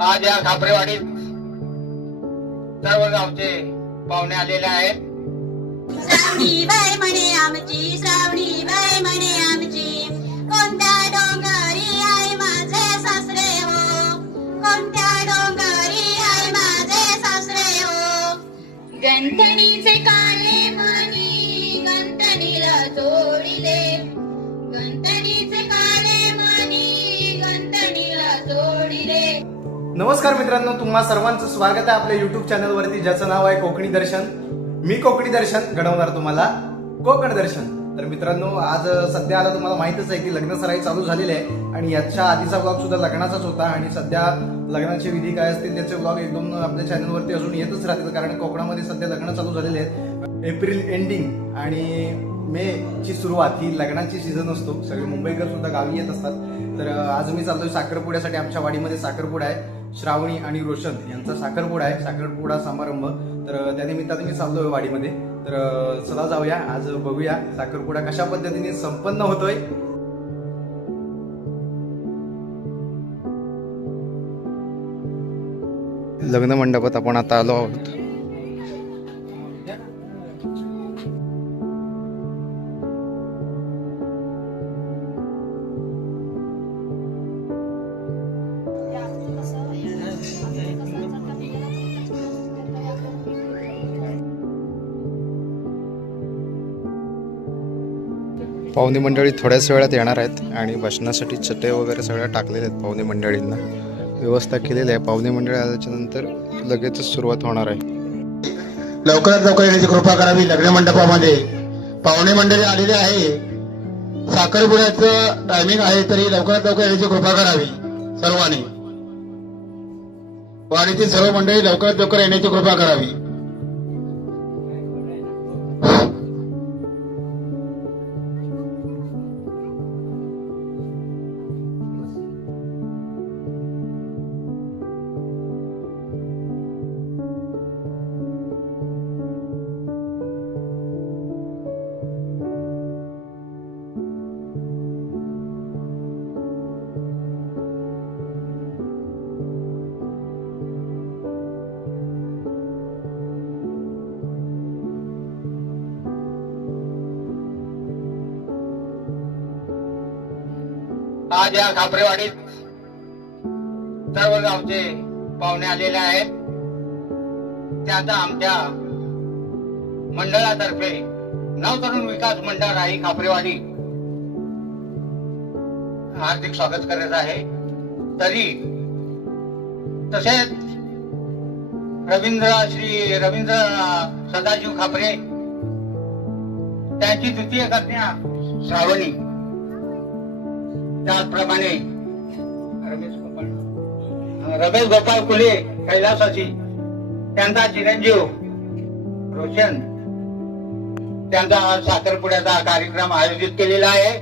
आज या खापरेवाडीत सर्व गावचे पाहुणे आलेले आहेत. श्रावणी बाई म्हणे आमची, श्रावणी बाई म्हणे आमची, कोणत्या डोंगरी आहे माझे सासरे हो, कोणत्या डोंगरी आहे माझे सासरे हो. गंठणीचे काळे मणी गंठणीला जोडिले, गंठणीचे काळे मणी गंठणीला जोडिले. नमस्कार मित्रांनो, तुम्हा सर्वांचं स्वागत आहे आपल्या युट्यूब चॅनल वरती, ज्याचं नाव आहे कोकणी दर्शन. मी कोकणी दर्शन घडवणार तुम्हाला कोकण दर्शन. तर मित्रांनो, आज सध्या आता तुम्हाला माहितच आहे की लग्न सराई चालू झालेली आहे आणि याच्या आधीचा ब्लॉग सुद्धा लग्नाचाच होता आणि सध्या लग्नाची विधी काय असतील त्याचे ब्लॉग एक दोन आपल्या चॅनलवरती अजून येतच राहतील, कारण कोकणामध्ये सध्या लग्न चालू झालेले आहेत. एप्रिल एंडिंग आणि मे ची सुरुवात ही लग्नाची सीझन असतो. सगळे मुंबईकर सुद्धा गावी येत असतात. तर आज मी चाललोय साखरपुड्यासाठी. आमच्या वाडीमध्ये साखरपुडा आहे. श्रावणी आणि रोशन यांचा साखरपुडा आहे, साखरपुडा समारंभ. तर त्या निमित्ताने मी चाललोय वाडीमध्ये. तर चला जाऊया, आज बघूया साखरपुडा कशा पद्धतीने संपन्न होतोय. लग्न मंडपात आपण आता आलो आहोत. पाहुणे मंडळी थोड्याच वेळात येणार आहेत आणि बसण्यासाठी चटई वगैरे सगळ्या टाकलेल्या आहेत. पाहुणे मंडळींना व्यवस्था केलेली आहे. पाहुणे मंडळी आल्याच्या नंतर लगेचच सुरुवात होणार आहे. लवकरात लवकर येण्याची कृपा करावी. लग्न मंडपामध्ये पाहुणे मंडळी आलेले आहे. साखरपुड्याचं टायमिंग आहे, तरी लवकरात लवकर येण्याची कृपा करावी सर्वांनी. वाडीतील सर्व मंडळी लवकरात लवकर येण्याची कृपा करावी. आज या खापरेवाडीत सर्व गावचे पाहुणे आलेले आहेत. त्याचा आमच्या मंडळातर्फे नवतरुण विकास मंडळ राही खापरेवाडी हार्दिक स्वागत करत आहे. तसेच श्री रवींद्र सदाशिव खापरे, त्यांची द्वितीय कन्या श्रावणी, त्याचप्रमाणे रमेश गोपाळ कुले कैलासाची, त्यांचा चिरंजीव रोशन, त्यांचा साखरपुड्याचा कार्यक्रम आयोजित केलेला आहे.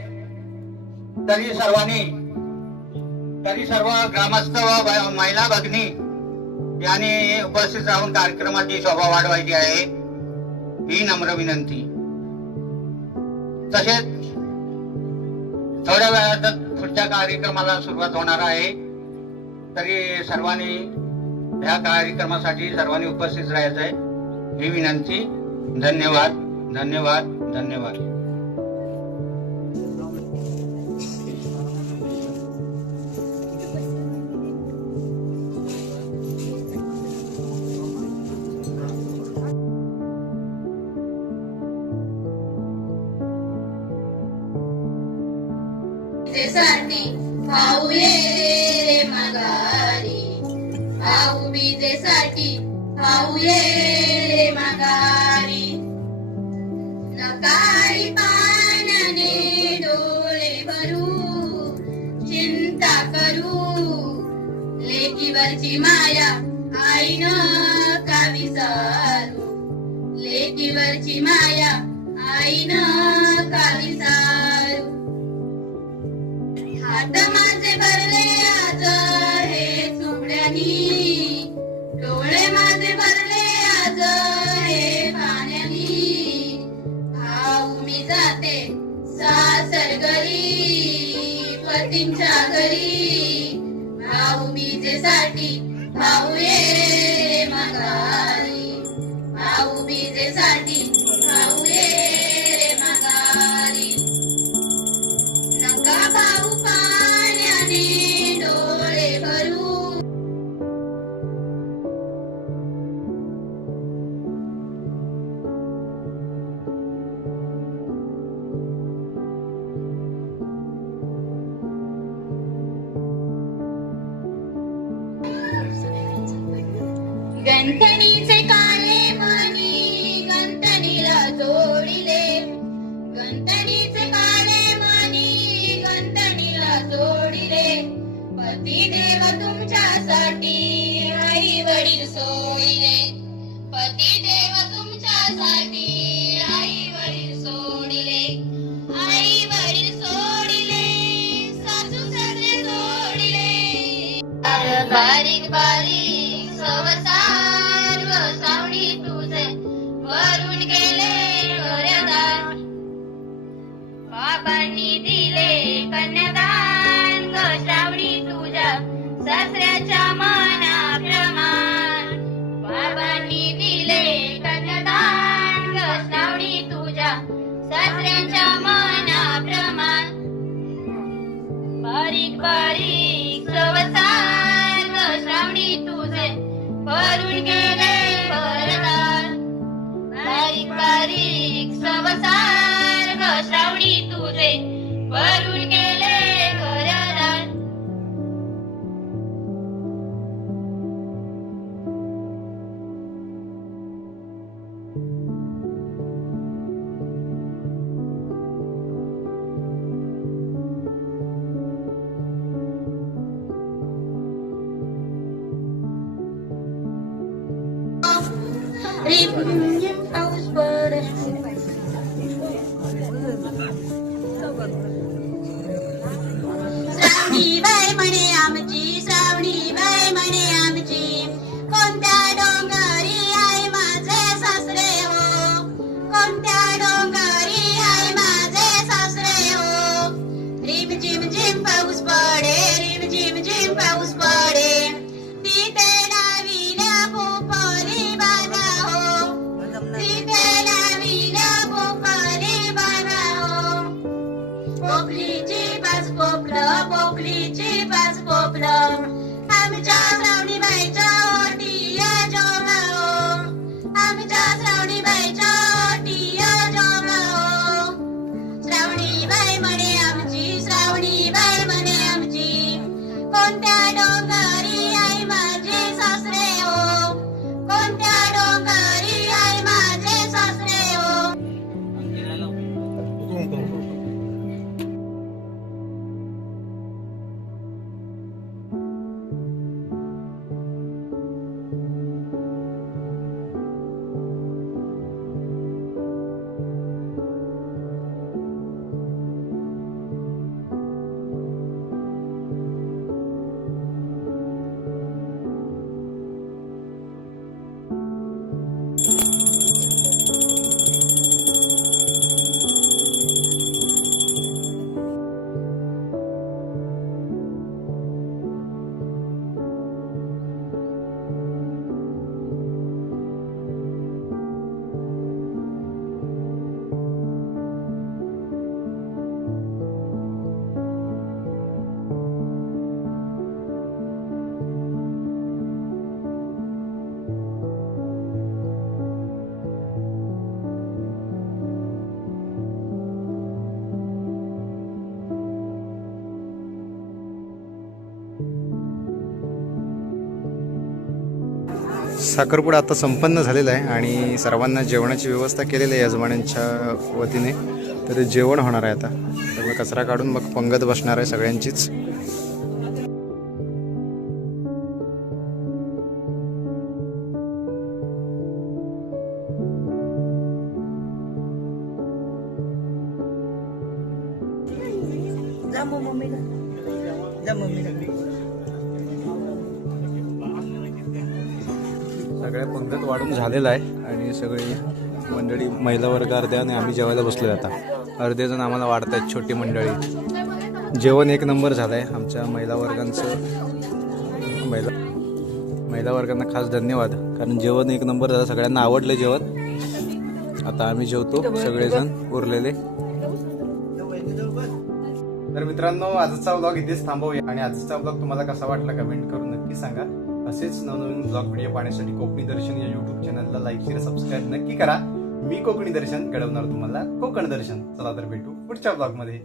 तरी सर्व ग्रामस्थ व महिला भगिनी यांनी उपस्थित राहून कार्यक्रमाची शोभा वाढवायची आहे, ही नम्र विनंती. तसेच थोड्या वेळातच पुढच्या कार्यक्रमाला सुरुवात होणार आहे. तरी सर्वांनी या कार्यक्रमासाठी सर्वांनी उपस्थित राहायचं आहे, ही विनंती. धन्यवाद, धन्यवाद, धन्यवाद. साठी भाऊ ये रे माघारी, भाऊ बीजेसाठी भाऊ ये रे माघारी. नकारी पाण्याने डोळे भरू, चिंता करू, लेकीवरची माया आईनं का विसरू, लेकीवरची माया आईनं का विसरू. हात माझे भरले आज हे चुकड्यानी, डोळे माझे भरले आज हे पाण्यानी. भाऊ मी जाते सासर घरी, पतींच्या घरी, भाऊ बीजे बीजेसाठी भाऊ ये रे माघारी, भाऊ बीजेसाठी भाऊ ये रे माघारी. नका भाऊ पाण्याने डोळे भरू, गंथणीचे काळे मणी गंथणीला जोडिले, गंथणीचे काळे मणी गंथणीला जोडिले. पतिदेव तुमच्यासाठी आई वडील सोडिले, पतिदेव तुमच्यासाठी आई वडील सोडिले, आई वडील सोडिले, सासू सासरे सोडिले. बारीक बारीक संसार ग सावडी तुझे वरून गेले घरदार, बाबांनी दिले कन्यादान ग श्रावणी तुझ्या सासऱ्याच्या मनाप्रमाण, बाबांनी दिले कन्यादान ग श्रावणी तुझ्या सासऱ्याच्या मनाप्रमाण. बारीक बारीक संसार ग श्रावणी तुझे भरून गेले घरदार, बारीक बारीक संसार ग श्रावणी तुझे भरून गेले घरदार. रिमझिम पाऊस पडे, श्रावणी बाई म्हणे आमची, श्रावणी बाई म्हणे आमची, कोणत्या डोंगरी आहे माझे सासरे हो, कोणत्या डोंगरी आहे माझे सासरे हो. रिमझिम झिम पाऊस पडे, रिमझिम झिम पाऊस पडे, तिथे नाविल्या पोपली बागा हो, तिथे नाविल्या पोपली बागा हो. पोपलीची पाच पोपलं, पोपलीची पाच पोपलं, आमच्या श्रावणी बाईच्या ओटीया जोगा हो, आमच्या श्रावणी बाईच्या ओटीया जोगा हो. श्रावणी बाई म्हणे आमची, श्रावणी बाई म्हणे आमची, कोणत्या डोंगरी आई माझे सासरे हो, कोणत्या डोंगरी आई माझे सासरे हो. साखरपुडा आता संपन्न झालेला आहे आणि सर्वांना जेवणाची व्यवस्था केलेली आहे यजमानांच्या वतीने. तर जेवण होणार आहे आता. त्यामुळे कचरा काढून मग पंगत बसणार आहे सगळ्यांचीच. सगळ्या पंगत वाढून झालेला आहे आणि सगळी मंडळी महिला वर्ग अर्ध्या आणि आम्ही जेवायला बसलो आता. अर्धे जण आम्हाला वाढत आहेत, छोटी मंडळी. जेवण एक नंबर झालं आहे. आमच्या महिला वर्गांचं महिला वर्गांना खास धन्यवाद, कारण जेवण एक नंबर झालं, सगळ्यांना आवडलं जेवण. आता आम्ही जेवतो सगळेजण उरलेले. तर मित्रांनो, आजचा व्लॉग इथेच थांबवूया, आणि आजचा व्लॉग तुम्हाला कसा वाटला कमेंट करून नक्की सांगा. असेच नवनवीन व्लॉग व्हिडिओ पाहण्यासाठी कोकणी दर्शन या युट्यूब चॅनलला लाईक शेअर सबस्क्राईब नक्की करा. मी कोकणी दर्शन घडवणार तुम्हाला कोकण दर्शन. चला तर भेटू पुढच्या व्लॉग मध्ये.